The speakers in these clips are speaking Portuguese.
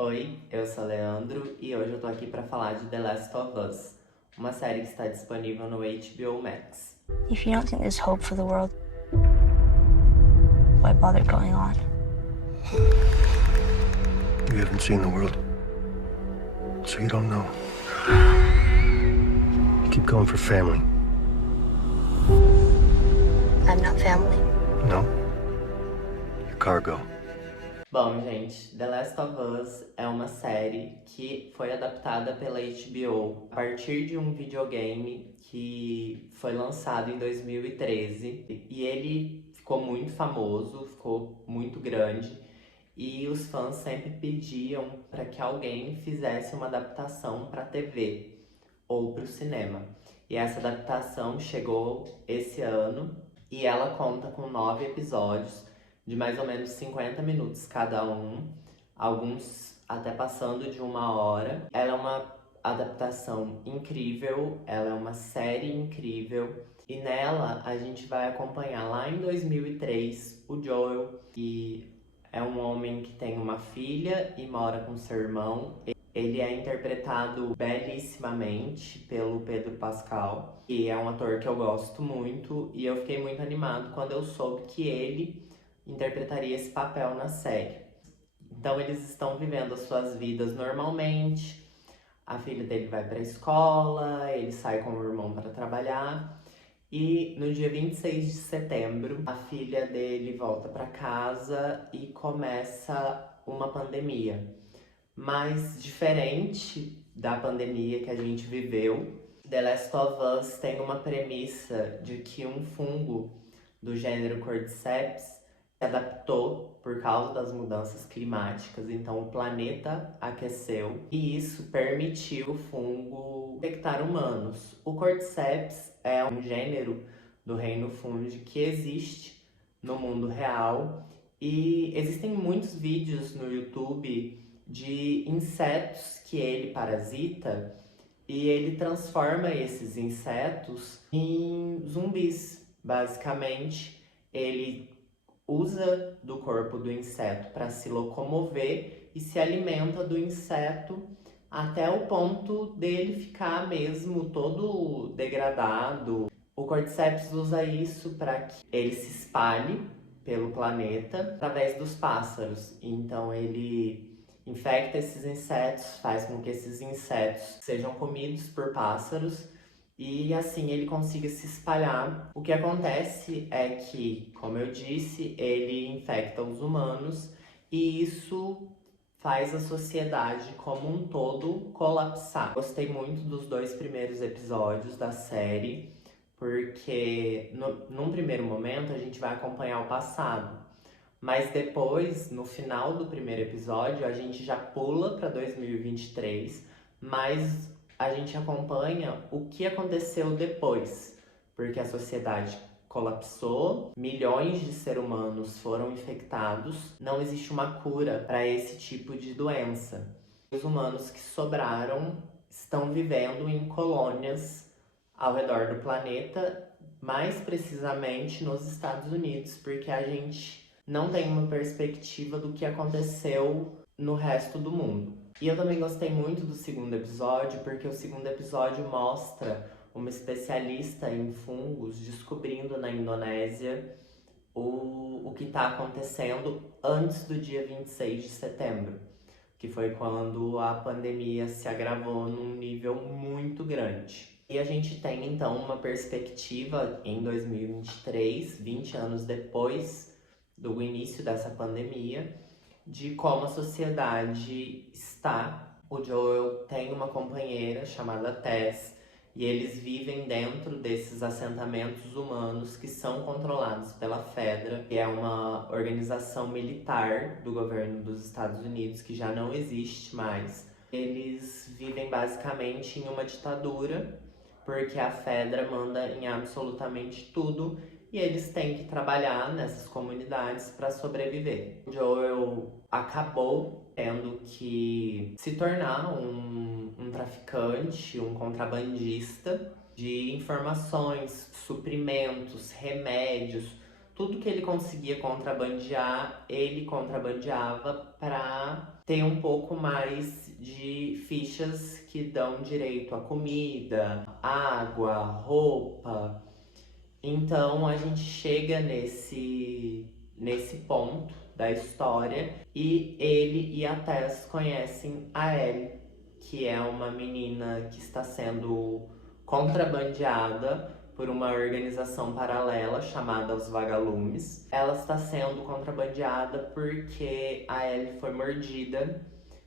Oi, eu sou Leandro e hoje eu tô aqui pra falar de The Last of Us, uma série que está disponível no HBO Max. If you don't think there's hope for the world, why bother going on? You haven't seen the world, so you don't know. You keep going for family. I'm not family. No? You're cargo. Bom, gente, The Last of Us é uma série que foi adaptada pela HBO a partir de um videogame que foi lançado em 2013 e ele ficou muito famoso, ficou muito grande e os fãs sempre pediam para que alguém fizesse uma adaptação para TV ou para o cinema. E essa adaptação chegou esse ano e ela conta com 9 episódios de mais ou menos 50 minutos cada um, alguns até passando de 1 hora. Ela é uma adaptação incrível, ela é uma série incrível. E nela a gente vai acompanhar lá em 2003 o Joel, que é um homem que tem uma filha e mora com seu irmão. Ele é interpretado belíssimamente pelo Pedro Pascal, que é um ator que eu gosto muito, e eu fiquei muito animado quando eu soube que ele interpretaria esse papel na série. Então eles estão vivendo as suas vidas normalmente, a filha dele vai para a escola, ele sai com o irmão para trabalhar, e no dia 26 de setembro, a filha dele volta para casa e começa uma pandemia. Mas diferente da pandemia que a gente viveu, The Last of Us tem uma premissa de que um fungo do gênero Cordyceps se adaptou por causa das mudanças climáticas, então o planeta aqueceu e isso permitiu o fungo infectar humanos. O Cordyceps é um gênero do reino fungi que existe no mundo real e existem muitos vídeos no YouTube de insetos que ele parasita e ele transforma esses insetos em zumbis. Basicamente, ele usa do corpo do inseto para se locomover e se alimenta do inseto até o ponto dele ficar mesmo todo degradado. O Cordyceps usa isso para que ele se espalhe pelo planeta através dos pássaros. Então ele infecta esses insetos, faz com que esses insetos sejam comidos por pássaros e assim ele consiga se espalhar. O que acontece é que, como eu disse, ele infecta os humanos e isso faz a sociedade como um todo colapsar. Gostei muito dos 2 primeiros episódios da série, porque num primeiro momento a gente vai acompanhar o passado. Mas depois, no final do primeiro episódio, a gente já pula para 2023, mas a gente acompanha o que aconteceu depois, porque a sociedade colapsou, milhões de seres humanos foram infectados, não existe uma cura para esse tipo de doença. Os humanos que sobraram estão vivendo em colônias ao redor do planeta, mais precisamente nos Estados Unidos, porque a gente não tem uma perspectiva do que aconteceu no resto do mundo. E eu também gostei muito do segundo episódio, porque o segundo episódio mostra uma especialista em fungos descobrindo na Indonésia o que está acontecendo antes do dia 26 de setembro, que foi quando a pandemia se agravou num nível muito grande. E a gente tem então uma perspectiva em 2023, 20 anos depois do início dessa pandemia, de como a sociedade está. O Joel tem uma companheira chamada Tess e eles vivem dentro desses assentamentos humanos que são controlados pela FEDRA, que é uma organização militar do governo dos Estados Unidos que já não existe mais. Eles vivem basicamente em uma ditadura, porque a FEDRA manda em absolutamente tudo e eles têm que trabalhar nessas comunidades para sobreviver. O Joel acabou tendo que se tornar um traficante, um contrabandista de informações, suprimentos, remédios, tudo que ele conseguia contrabandear, ele contrabandeava para ter um pouco mais de fichas que dão direito a comida, água, roupa. Então a gente chega nesse ponto da história e ele e a Tess conhecem a Ellie, que é uma menina que está sendo contrabandeada por uma organização paralela chamada Os Vagalumes. Ela está sendo contrabandeada porque a Ellie foi mordida,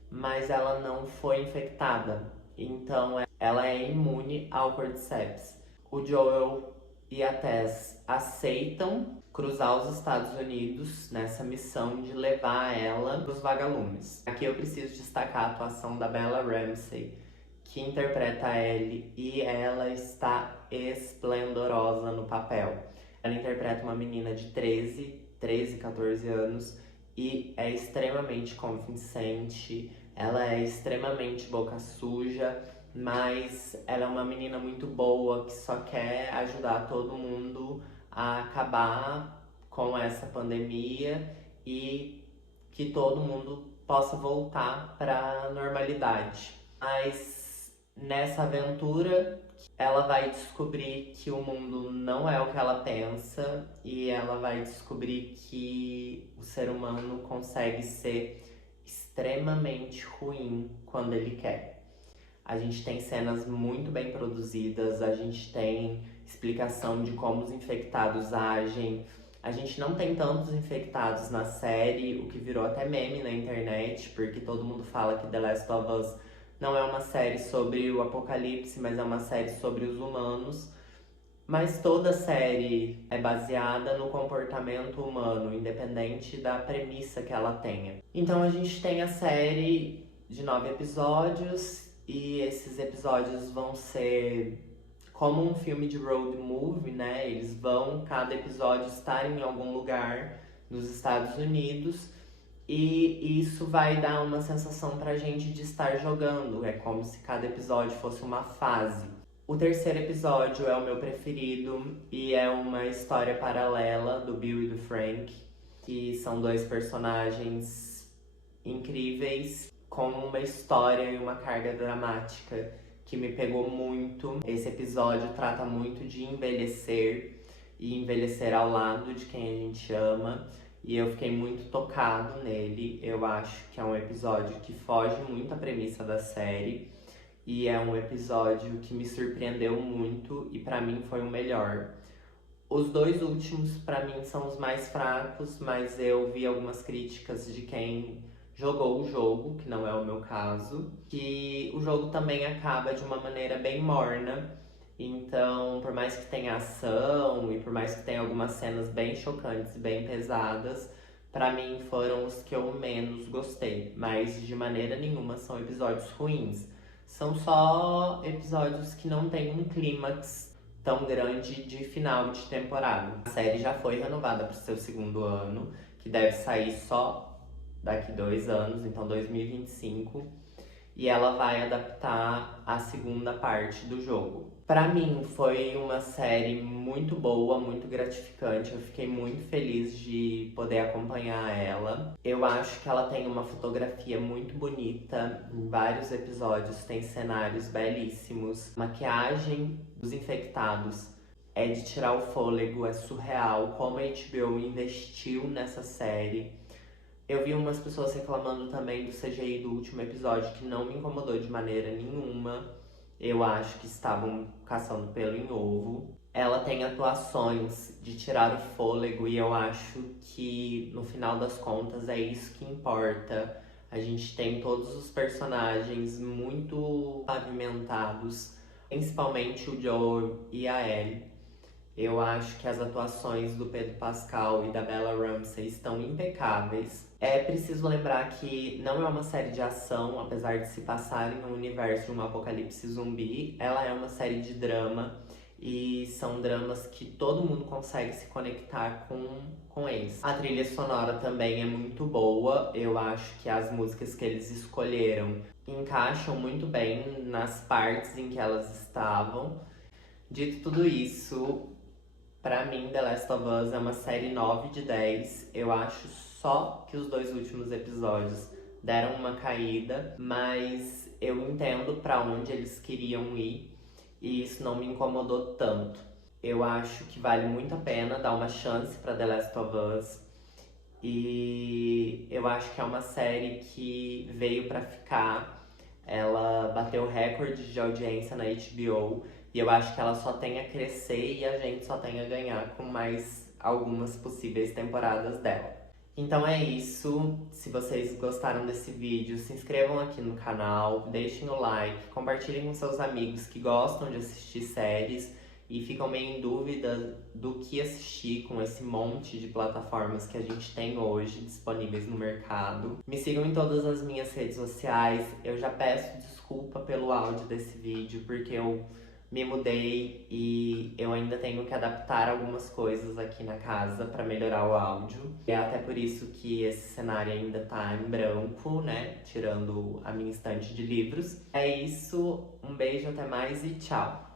mas ela não foi infectada. Então ela é imune ao Cordyceps. O Joel e a Tess aceitam cruzar os Estados Unidos nessa missão de levar ela para os vagalumes. Aqui eu preciso destacar a atuação da Bella Ramsey, que interpreta a Ellie, e ela está esplendorosa no papel. Ela interpreta uma menina de 13, 14 anos e é extremamente convincente, ela é extremamente boca suja, mas ela é uma menina muito boa que só quer ajudar todo mundo a acabar com essa pandemia e que todo mundo possa voltar para a normalidade. Mas nessa aventura ela vai descobrir que o mundo não é o que ela pensa e ela vai descobrir que o ser humano consegue ser extremamente ruim quando ele quer. A gente tem cenas muito bem produzidas, a gente tem explicação de como os infectados agem. A gente não tem tantos infectados na série, o que virou até meme na internet, porque todo mundo fala que The Last of Us não é uma série sobre o apocalipse, mas é uma série sobre os humanos. Mas toda série é baseada no comportamento humano, independente da premissa que ela tenha. Então a gente tem a série de 9 episódios, e esses episódios vão ser como um filme de road movie, né? Eles vão, cada episódio, estar em algum lugar nos Estados Unidos. E isso vai dar uma sensação pra gente de estar jogando. É como se cada episódio fosse uma fase. O terceiro episódio é o meu preferido e é uma história paralela do Bill e do Frank, que são dois personagens incríveis, com uma história e uma carga dramática que me pegou muito. Esse episódio trata muito de envelhecer e envelhecer ao lado de quem a gente ama. E eu fiquei muito tocado nele. Eu acho que é um episódio que foge muito à premissa da série. E é um episódio que me surpreendeu muito e pra mim foi o melhor. Os dois últimos pra mim são os mais fracos, mas eu vi algumas críticas de quem jogou o jogo, que não é o meu caso, que o jogo também acaba de uma maneira bem morna. Então, por mais que tenha ação e por mais que tenha algumas cenas bem chocantes e bem pesadas, pra mim foram os que eu menos gostei. Mas de maneira nenhuma são episódios ruins. São só episódios que não tem um clímax tão grande de final de temporada. A série já foi renovada para o seu segundo ano, que deve sair só daqui 2 anos, então 2025. E ela vai adaptar a segunda parte do jogo. Pra mim foi uma série muito boa, muito gratificante. Eu fiquei muito feliz de poder acompanhar ela. Eu acho que ela tem uma fotografia muito bonita. Em vários episódios tem cenários belíssimos. A maquiagem dos infectados é de tirar o fôlego, é surreal como a HBO investiu nessa série. Eu vi umas pessoas reclamando também do CGI do último episódio, que não me incomodou de maneira nenhuma. Eu acho que estavam caçando pelo em ovo. Ela tem atuações de tirar o fôlego e eu acho que, no final das contas, é isso que importa. A gente tem todos os personagens muito pavimentados, principalmente o Joel e a Ellie. Eu acho que as atuações do Pedro Pascal e da Bella Ramsey estão impecáveis. É preciso lembrar que não é uma série de ação, apesar de se passar em um universo de um apocalipse zumbi. Ela é uma série de drama e são dramas que todo mundo consegue se conectar com eles. A trilha sonora também é muito boa. Eu acho que as músicas que eles escolheram encaixam muito bem nas partes em que elas estavam. Dito tudo isso, Pra mim, The Last of Us é uma série 9 de 10. Eu acho só que os 2 últimos episódios deram uma caída, mas eu entendo pra onde eles queriam ir e isso não me incomodou tanto. Eu acho que vale muito a pena dar uma chance pra The Last of Us e eu acho que é uma série que veio pra ficar. Ela bateu recorde de audiência na HBO e eu acho que ela só tem a crescer e a gente só tem a ganhar com mais algumas possíveis temporadas dela. Então é isso. Se vocês gostaram desse vídeo, se inscrevam aqui no canal, deixem o like, compartilhem com seus amigos que gostam de assistir séries e ficam meio em dúvida do que assistir com esse monte de plataformas que a gente tem hoje disponíveis no mercado. Me sigam em todas as minhas redes sociais. Eu já peço desculpa pelo áudio desse vídeo, porque eu me mudei e eu ainda tenho que adaptar algumas coisas aqui na casa para melhorar o áudio. É até por isso que esse cenário ainda tá em branco, né? Tirando a minha estante de livros. É isso, um beijo, até mais e tchau!